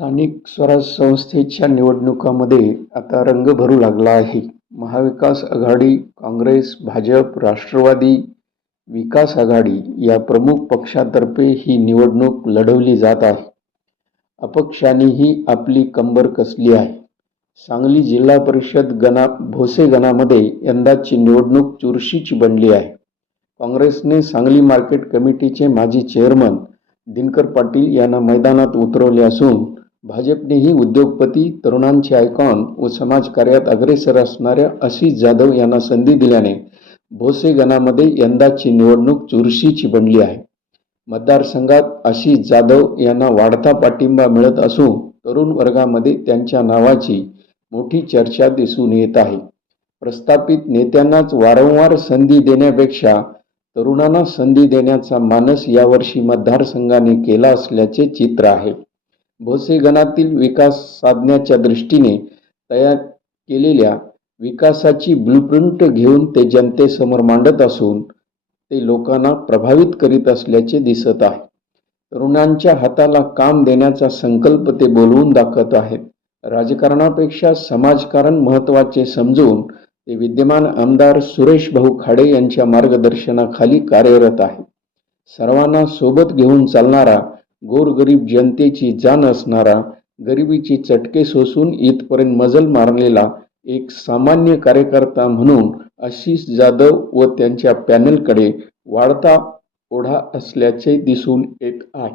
स्थानिक स्वराज संस्थेच्या निवडणुकांमध्ये आता रंग भरू लागला आहे. महाविकास आघाडी, काँग्रेस, भाजप, राष्ट्रवादी विकास आघाडी या प्रमुख पक्षातर्फे ही निवडणूक लढवली जात आहे. अपक्षांनीही आपली कंबर कसली आहे. सांगली जिल्हा परिषद भोसे गणामध्ये यंदाची निवडणूक चुरशीची बनली आहे. काँग्रेसने सांगली मार्केट कमिटीचे माजी चेअरमन दिनकर पाटील यांना मैदानात उतरवले असून भाजपनेही उद्योगपती, तरुणांचे आयकॉन व समाजकार्यात अग्रेसर असणाऱ्या आशिष जाधव यांना संधी दिल्याने भोसे गणामध्ये यंदाची निवडणूक चुरशीची बनली आहे. मतदारसंघात आशिष जाधव यांना वाढता पाठिंबा मिळत असून तरुण वर्गामध्ये त्यांच्या नावाची मोठी चर्चा दिसून येत आहे. प्रस्थापित नेत्यांनाच वारंवार संधी देण्यापेक्षा तरुणांना संधी देण्याचा मानस यावर्षी मतदारसंघाने केला असल्याचे चित्र आहे. भोसे गणातील विकास साधण्याच्या दृष्टीने तयार केलेल्या विकासाची ब्लूप्रिंट घेऊन ते जनतेसमोर मांडत असून ते लोकांना प्रभावित करीत असल्याचे दिसत आहे. तरुणांच्या हाताला काम देण्याचा संकल्प ते बोलवून दाखवत आहेत. राजकारणापेक्षा समाजकारण महत्त्वाचे समजून ते विद्यमान आमदार सुरेश भाऊ खाडे यांच्या मार्गदर्शनाखाली कार्यरत आहेत. सर्वांना सोबत घेऊन चालणारा, गोरगरीब जनतेची जाण असणारा, गरिबीची चटके सोसून इथपर्यंत मजल मारलेला एक सामान्य कार्यकर्ता म्हणून आशिष जाधव व त्यांच्या पॅनलकडे वाढता ओढा असल्याचे दिसून येत आहे.